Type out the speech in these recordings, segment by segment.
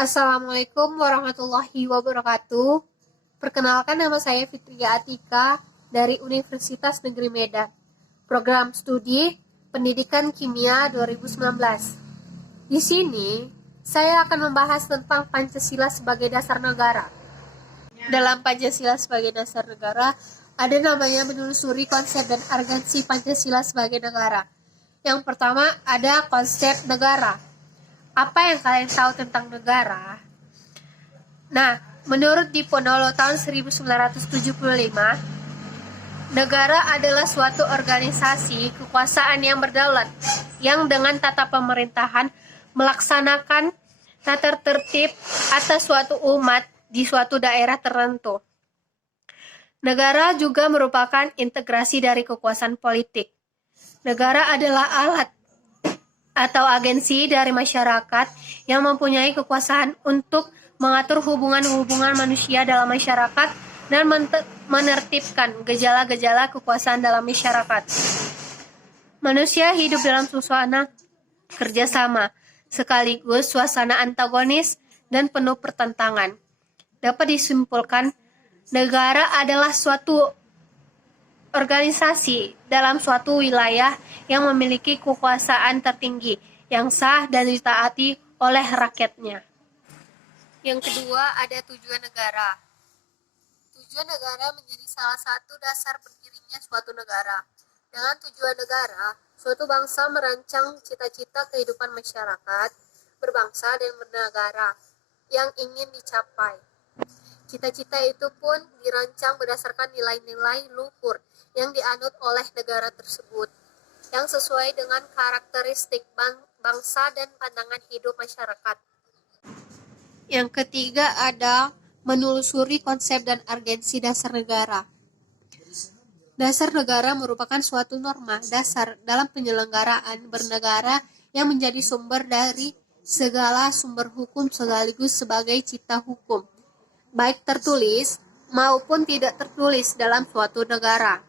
Assalamualaikum warahmatullahi wabarakatuh. Perkenalkan, nama saya Fitria Atika dari Universitas Negeri Medan. Program Studi Pendidikan Kimia 2019. Di sini, saya akan membahas tentang Pancasila sebagai dasar negara. Dalam Pancasila sebagai dasar negara, ada namanya menelusuri konsep dan argansi Pancasila sebagai negara. Yang pertama, ada konsep negara. Apa yang kalian tahu tentang negara? Nah, menurut Diponolo tahun 1975, negara adalah suatu organisasi kekuasaan yang berdaulat, yang dengan tata pemerintahan melaksanakan tata tertib atas suatu umat di suatu daerah tertentu. Negara juga merupakan integrasi dari kekuasaan politik. Negara adalah alat atau agensi dari masyarakat yang mempunyai kekuasaan untuk mengatur hubungan-hubungan manusia dalam masyarakat dan menertibkan gejala-gejala kekuasaan dalam masyarakat. Manusia hidup dalam suasana kerjasama, sekaligus suasana antagonis dan penuh pertentangan. Dapat disimpulkan, negara adalah suatu organisasi dalam suatu wilayah yang memiliki kekuasaan tertinggi, yang sah dan ditaati oleh rakyatnya. Yang kedua, ada tujuan negara. Tujuan negara menjadi salah satu dasar berdirinya suatu negara. Dengan tujuan negara, suatu bangsa merancang cita-cita kehidupan masyarakat, berbangsa dan bernegara yang ingin dicapai. Cita-cita itu pun dirancang berdasarkan nilai-nilai luhur yang dianut oleh negara tersebut, yang sesuai dengan karakteristik bangsa dan pandangan hidup masyarakat. Yang ketiga, ada menelusuri konsep dan argensi dasar negara. Dasar negara merupakan suatu norma dasar dalam penyelenggaraan bernegara yang menjadi sumber dari segala sumber hukum sekaligus sebagai cita hukum, baik tertulis maupun tidak tertulis dalam suatu negara.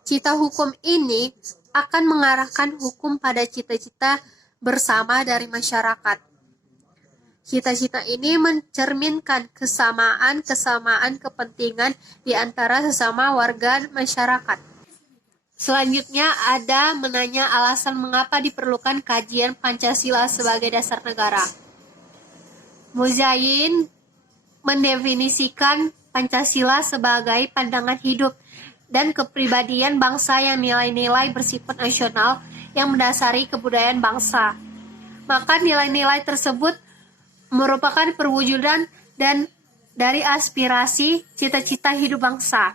Cita hukum ini akan mengarahkan hukum pada cita-cita bersama dari masyarakat. Cita-cita ini mencerminkan kesamaan kepentingan di antara sesama warga masyarakat. Selanjutnya ada menanya alasan mengapa diperlukan kajian Pancasila sebagai dasar negara. Muzayyin mendefinisikan Pancasila sebagai pandangan hidup dan kepribadian bangsa yang nilai-nilai bersifat nasional yang mendasari kebudayaan bangsa. Maka nilai-nilai tersebut merupakan perwujudan dan dari aspirasi cita-cita hidup bangsa.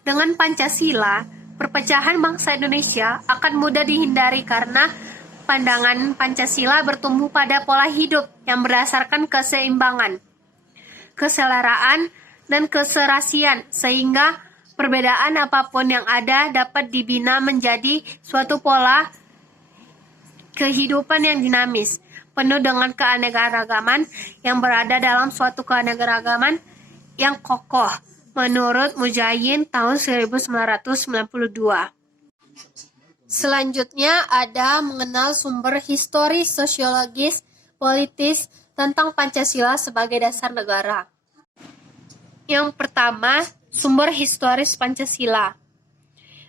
Dengan Pancasila, perpecahan bangsa Indonesia akan mudah dihindari karena pandangan Pancasila bertumbuh pada pola hidup yang berdasarkan keseimbangan, keselaraan, dan keserasian, sehingga perbedaan apapun yang ada dapat dibina menjadi suatu pola kehidupan yang dinamis, penuh dengan keanekaragaman yang berada dalam suatu keanekaragaman yang kokoh, menurut Muzayyin tahun 1992. Selanjutnya ada mengenal sumber historis, sosiologis, politis tentang Pancasila sebagai dasar negara. Yang pertama, sumber historis Pancasila.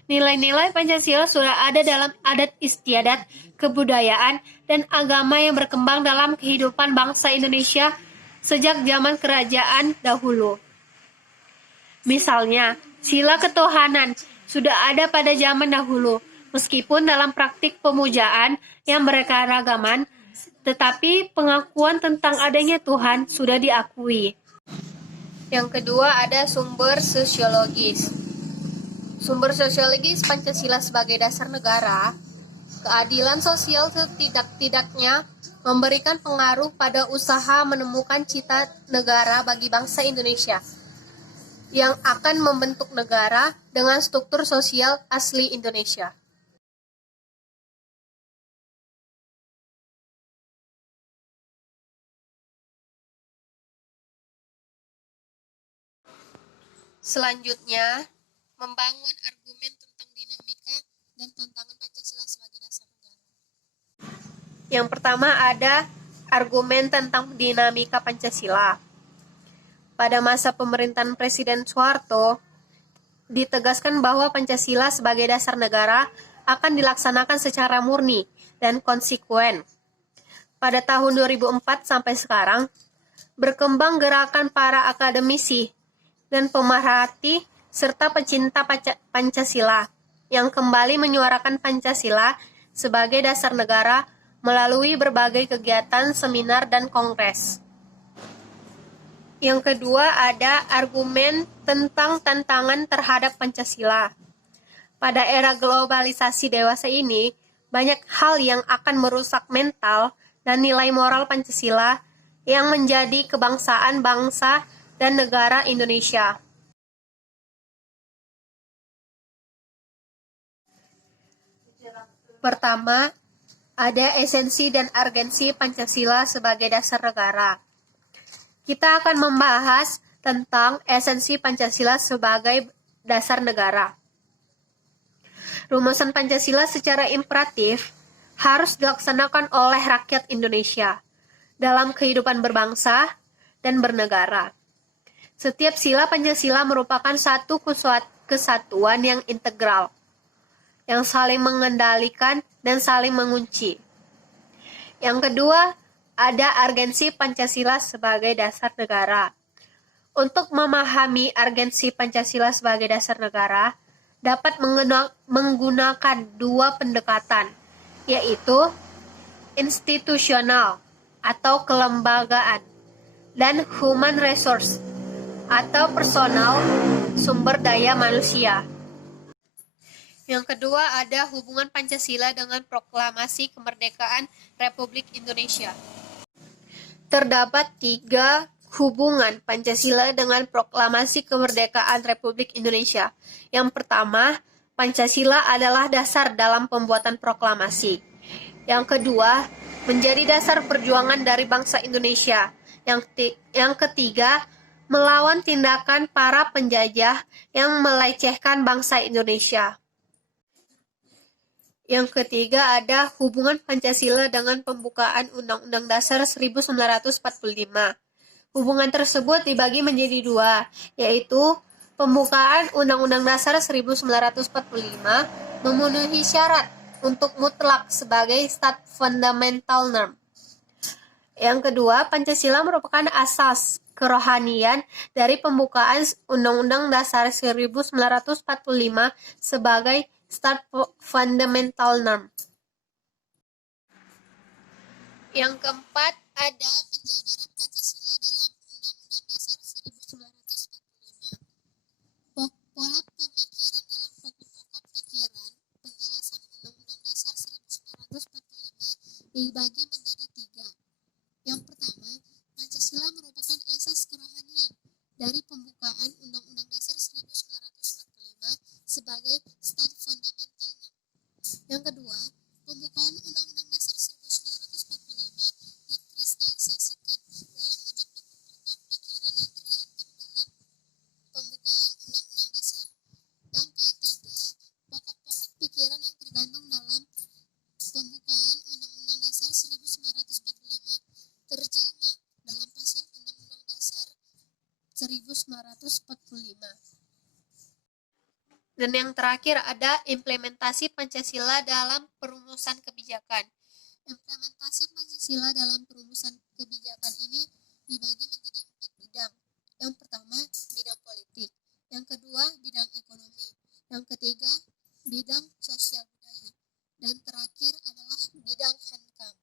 Nilai-nilai Pancasila sudah ada dalam adat istiadat, kebudayaan, dan agama yang berkembang dalam kehidupan bangsa Indonesia sejak zaman kerajaan dahulu. Misalnya, sila ketuhanan sudah ada pada zaman dahulu, meskipun dalam praktik pemujaan yang berkeragaman, tetapi pengakuan tentang adanya Tuhan sudah diakui. Yang kedua, ada sumber sosiologis. Sumber sosiologis Pancasila sebagai dasar negara, keadilan sosial setidak-tidaknya memberikan pengaruh pada usaha menemukan cita negara bagi bangsa Indonesia yang akan membentuk negara dengan struktur sosial asli Indonesia. Selanjutnya, membangun argumen tentang dinamika dan tantangan Pancasila sebagai dasar negara. Yang pertama ada argumen tentang dinamika Pancasila. Pada masa pemerintahan Presiden Soeharto, ditegaskan bahwa Pancasila sebagai dasar negara akan dilaksanakan secara murni dan konsekuen. Pada tahun 2004 sampai sekarang, berkembang gerakan para akademisi dan pemerhati serta pecinta Pancasila yang kembali menyuarakan Pancasila sebagai dasar negara melalui berbagai kegiatan, seminar, dan kongres. Yang kedua ada argumen tentang tantangan terhadap Pancasila. Pada era globalisasi dewasa ini, banyak hal yang akan merusak mental dan nilai moral Pancasila yang menjadi kebangsaan bangsa dan negara Indonesia. Pertama, ada esensi dan urgensi Pancasila sebagai dasar negara. Kita akan membahas tentang esensi Pancasila sebagai dasar negara. Rumusan Pancasila secara imperatif harus dilaksanakan oleh rakyat Indonesia dalam kehidupan berbangsa dan bernegara. Setiap sila Pancasila merupakan satu kesatuan yang integral, yang saling mengendalikan dan saling mengunci. Yang kedua, ada urgensi Pancasila sebagai dasar negara. Untuk memahami urgensi Pancasila sebagai dasar negara, dapat menggunakan dua pendekatan, yaitu institusional atau kelembagaan, dan human resource atau personal sumber daya manusia. Yang kedua ada hubungan Pancasila dengan proklamasi kemerdekaan Republik Indonesia. Terdapat 3 hubungan Pancasila dengan proklamasi kemerdekaan Republik Indonesia. Yang pertama, Pancasila adalah dasar dalam pembuatan proklamasi. Yang kedua, menjadi dasar perjuangan dari bangsa Indonesia. Yang ketiga, melawan tindakan para penjajah yang melecehkan bangsa Indonesia. Yang ketiga ada hubungan Pancasila dengan pembukaan Undang-Undang Dasar 1945. Hubungan tersebut dibagi menjadi 2, yaitu pembukaan Undang-Undang Dasar 1945 memenuhi syarat untuk mutlak sebagai stat fundamental norm. Yang kedua, Pancasila merupakan asas kerohanian dari pembukaan Undang-Undang Dasar 1945 sebagai stat fundamental norm. Yang keempat, ada penjabaran Pancasila dalam Undang-Undang Dasar 1945. Pola pemikiran dalam pokok-pokok pikiran penjelasan Undang-Undang Dasar 1945 dibagi menjadi 3. Yang pertama, Pancasila merupakan asas kerohanian dari pembukaan Undang-Undang Dasar 1945 sebagai stat fundamental norm. Yang kedua, pembukaan Undang-Undang Dasar 1945 dikristalisasikan dalam wujud pokok-pokok pikiran yang tercantum dalam pembukaan Undang-Undang Dasar. Yang ketiga, pokok-pokok pikiran yang tergantung dalam pembukaan Undang-Undang Dasar 1945 terjemah dalam pasal Undang-Undang Dasar 1945. Dan yang terakhir ada implementasi Pancasila dalam perumusan kebijakan. Implementasi Pancasila dalam perumusan kebijakan ini dibagi menjadi 4 bidang. Yang pertama, bidang politik. Yang kedua, bidang ekonomi. Yang ketiga, bidang sosial budaya. Dan terakhir adalah bidang hankam.